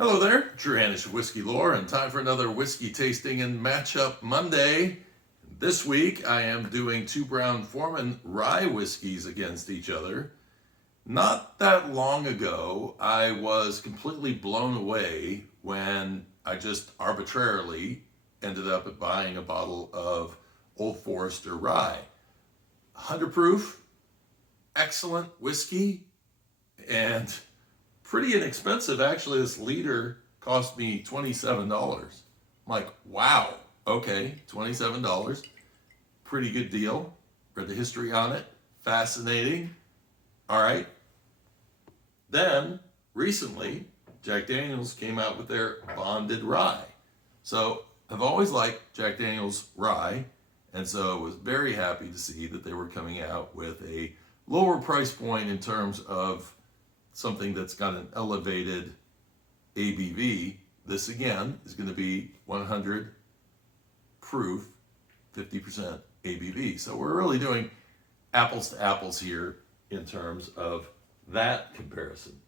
Hello there, Drew Hanish of Whiskey Lore, and time for another whiskey tasting and matchup Monday. This week I am doing two Brown-Forman Rye whiskeys against each other. Not that long ago, I was completely blown away when I just arbitrarily ended up at buying a bottle of Old Forester Rye. 100 proof, excellent whiskey, and pretty inexpensive. Actually, this liter cost me $27. I'm like, wow, okay, $27. Pretty good deal. Read the history on it. Fascinating. All right. Then, recently, Jack Daniel's came out with their bonded rye. So, I've always liked Jack Daniel's rye, and so I was very happy to see that they were coming out with a lower price point in terms of something that's got an elevated ABV. This again is going to be 100 proof, 50% ABV. So we're really doing apples to apples here in terms of that comparison.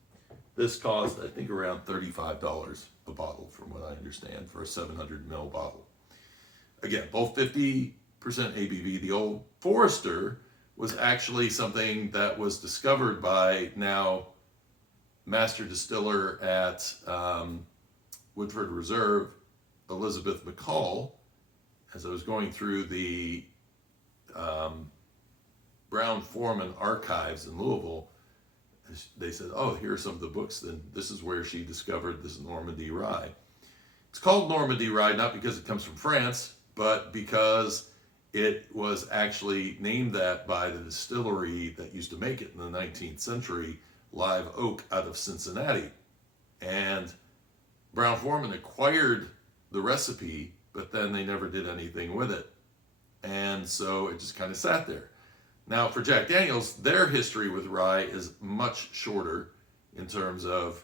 This cost, I think, around $35 a bottle, from what I understand, for a 700 ml bottle. Again, both 50% ABV. The Old Forester was actually something that was discovered by now master distiller at Woodford Reserve, Elizabeth McCall. As I was going through the Brown-Forman archives in Louisville, they said, oh, here are some of the books, and this is where she discovered this Normandy rye. It's called Normandy rye not because it comes from France, but because it was actually named that by the distillery that used to make it in the 19th century, Live Oak, out of Cincinnati. And Brown-Forman acquired the recipe, but then they never did anything with it. And so it just kind of sat there. Now for Jack Daniel's, their history with rye is much shorter in terms of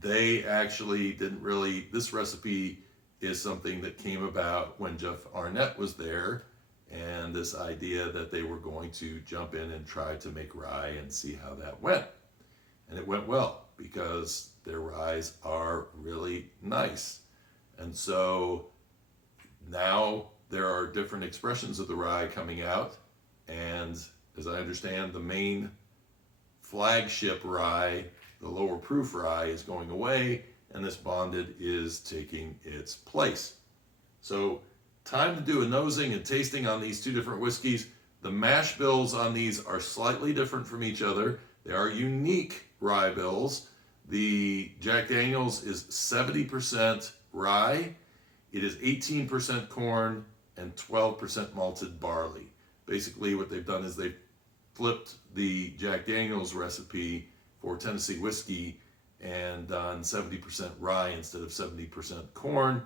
they actually didn't really, this recipe is something that came about when Jeff Arnett was there, and this idea that they were going to jump in and try to make rye and see how that went. And it went well because their ryes are really nice. And so now there are different expressions of the rye coming out. And as I understand, the main flagship rye, the lower proof rye, is going away, and this bonded is taking its place. So time to do a nosing and tasting on these two different whiskeys. The mash bills on these are slightly different from each other. They are unique rye bills. The Jack Daniel's is 70% rye. It is 18% corn and 12% malted barley. Basically what they've done is they've flipped the Jack Daniel's recipe for Tennessee whiskey and done 70% rye instead of 70% corn,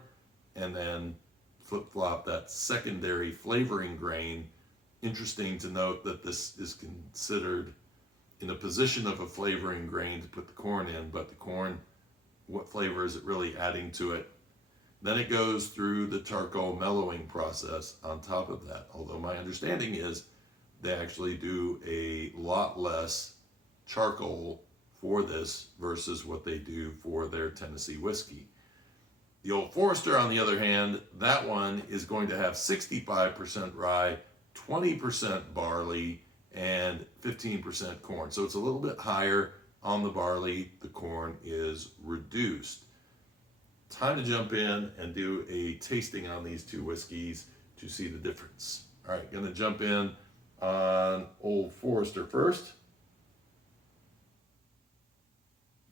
and then flip-flop that secondary flavoring grain. Interesting to note that this is considered in a position of a flavoring grain to put the corn in, but the corn, what flavor is it really adding to it? Then it goes through the charcoal mellowing process on top of that. Although my understanding is they actually do a lot less charcoal for this versus what they do for their Tennessee whiskey. The Old Forester, on the other hand, that one is going to have 65% rye, 20% barley, and 15% corn. So it's a little bit higher on the barley. The corn is reduced. Time to jump in and do a tasting on these two whiskeys to see the difference. All right, going to jump in on Old Forester first.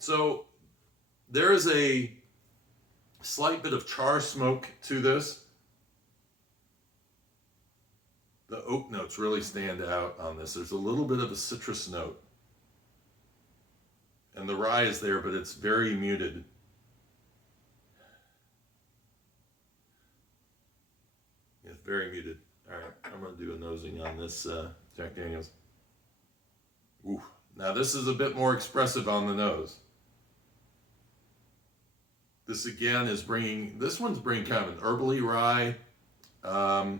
So there is a slight bit of char smoke to this. The oak notes really stand out on this. There's a little bit of a citrus note. And the rye is there, but it's very muted. It's very muted. All right, I'm going to do a nosing on this Jack Daniel's. Ooh. Now this is a bit more expressive on the nose. This again is bringing, this one's bringing kind of an herbally rye, a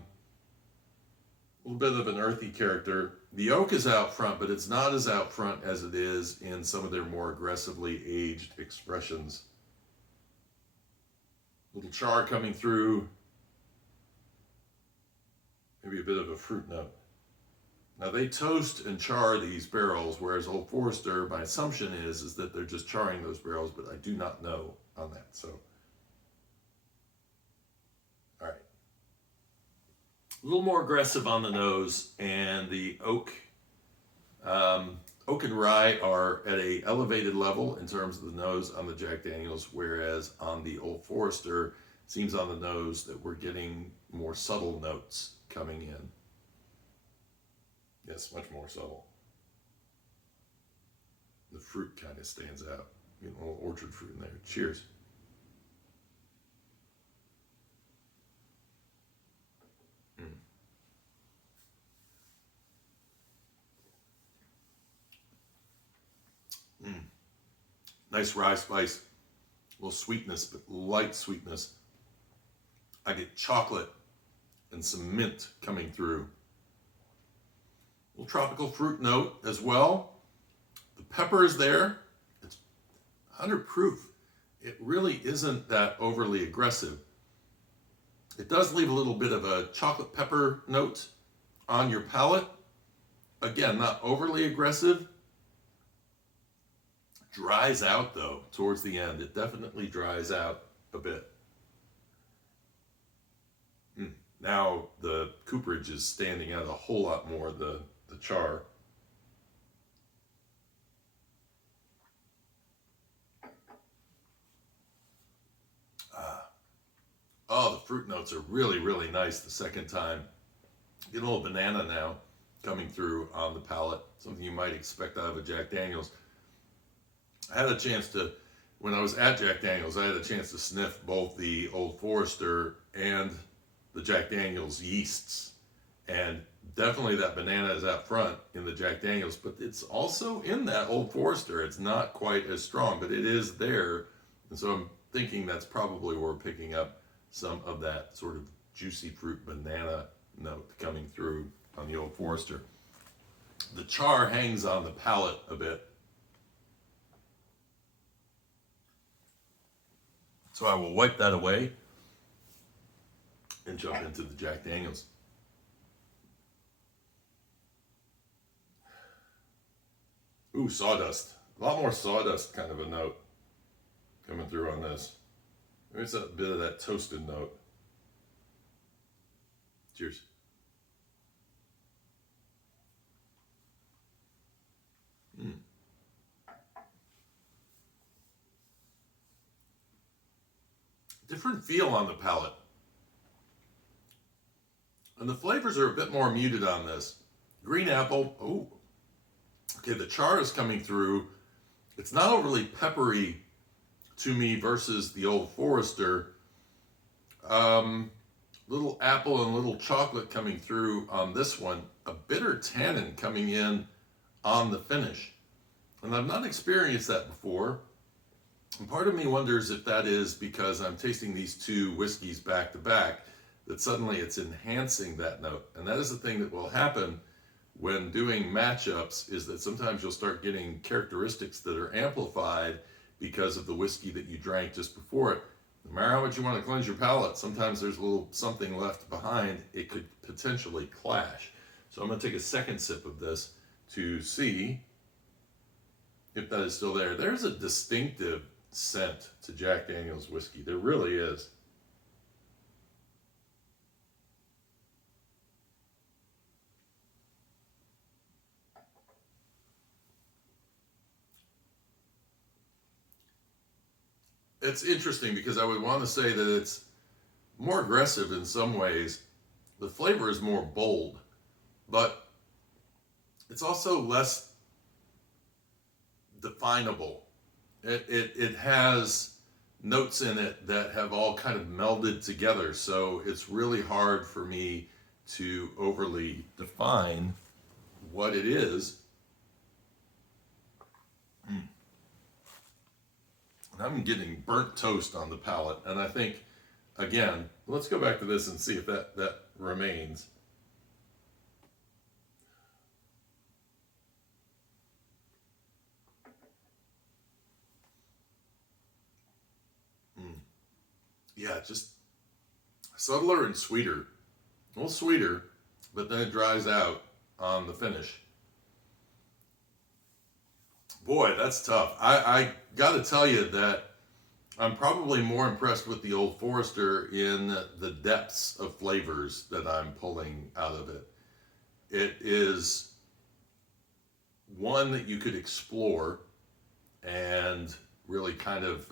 little bit of an earthy character. The oak is out front, but it's not as out front as it is in some of their more aggressively aged expressions Little char coming through. Maybe a bit of a fruit note. Now they toast and char these barrels, whereas Old Forester, my assumption is that they're just charring those barrels, but I do not know on that. So, all right. A little more aggressive on the nose, and the oak and rye are at a elevated level in terms of the nose on the Jack Daniels, whereas on the Old Forester, it seems on the nose that we're getting more subtle notes coming in. Yes, much more subtle. The fruit kind of stands out. You know, a little orchard fruit in there. Cheers. Nice rye spice, a little sweetness, but light sweetness. I get chocolate and some mint coming through. A little tropical fruit note as well. The pepper is there. It's 100 proof. It really isn't that overly aggressive. It does leave a little bit of a chocolate pepper note on your palate. Again, not overly aggressive. Dries out though towards the end. It definitely dries out a bit. Now the cooperage is standing out a whole lot more, the char. Oh, the fruit notes are really, really nice the second time. Get a little banana now coming through on the palate. Something you might expect out of a Jack Daniels. I had a chance to, when I was at Jack Daniels, I had a chance to sniff both the Old Forester and the Jack Daniels yeasts. And definitely that banana is out front in the Jack Daniels, but it's also in that Old Forester. It's not quite as strong, but it is there. And so I'm thinking that's probably where we're picking up some of that sort of juicy fruit banana note coming through on the Old Forester. The char hangs on the palate a bit. So I will wipe that away and jump into the Jack Daniels. Ooh, sawdust. A lot more sawdust kind of a note coming through on this. There's a bit of that toasted note. Cheers. Different feel on the palate. And the flavors are a bit more muted on this. Green apple. Oh, okay, the char is coming through. It's not overly peppery to me versus the Old Forester. Little apple and little chocolate coming through on this one. A bitter tannin coming in on the finish. And I've not experienced that before. And part of me wonders if that is because I'm tasting these two whiskeys back to back, that suddenly it's enhancing that note. And that is the thing that will happen when doing matchups, is that sometimes you'll start getting characteristics that are amplified because of the whiskey that you drank just before it. No matter how much you want to cleanse your palate, sometimes there's a little something left behind. It could potentially clash. So I'm going to take a second sip of this to see if that is still there. There's a distinctive scent to Jack Daniel's whiskey. There really is. It's interesting because I would want to say that it's more aggressive in some ways. The flavor is more bold, but it's also less definable. It has notes in it that have all kind of melded together, so it's really hard for me to overly define what it is. I'm getting burnt toast on the palate, and I think, again, let's go back to this and see if that remains. yeah, just subtler and sweeter. A little sweeter, but then it dries out on the finish. Boy, that's tough. I got to tell you that I'm probably more impressed with the Old Forester in the depths of flavors that I'm pulling out of it. It is one that you could explore and really kind of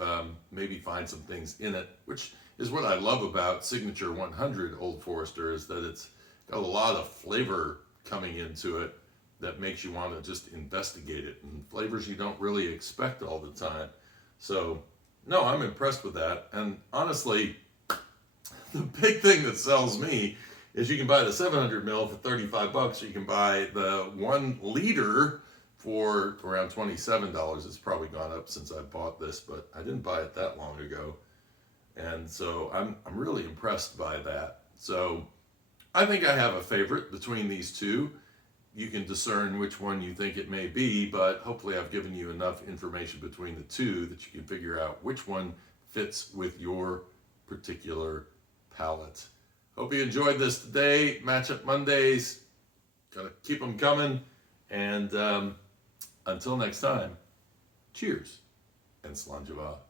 maybe find some things in it, which is what I love about Signature 100 Old Forester, is that it's got a lot of flavor coming into it that makes you want to just investigate it, and flavors you don't really expect all the time. So, no, I'm impressed with that. And honestly, the big thing that sells me is you can buy the 700 ml for 35 bucks, or you can buy the 1 liter for around $27. It's probably gone up since I bought this, but I didn't buy it that long ago. And so I'm really impressed by that. So I think I have a favorite between these two. You can discern which one you think it may be, but hopefully I've given you enough information between the two that you can figure out which one fits with your particular palate. Hope you enjoyed this today. Matchup Mondays, gotta keep them coming. And until next time, cheers and Slainte.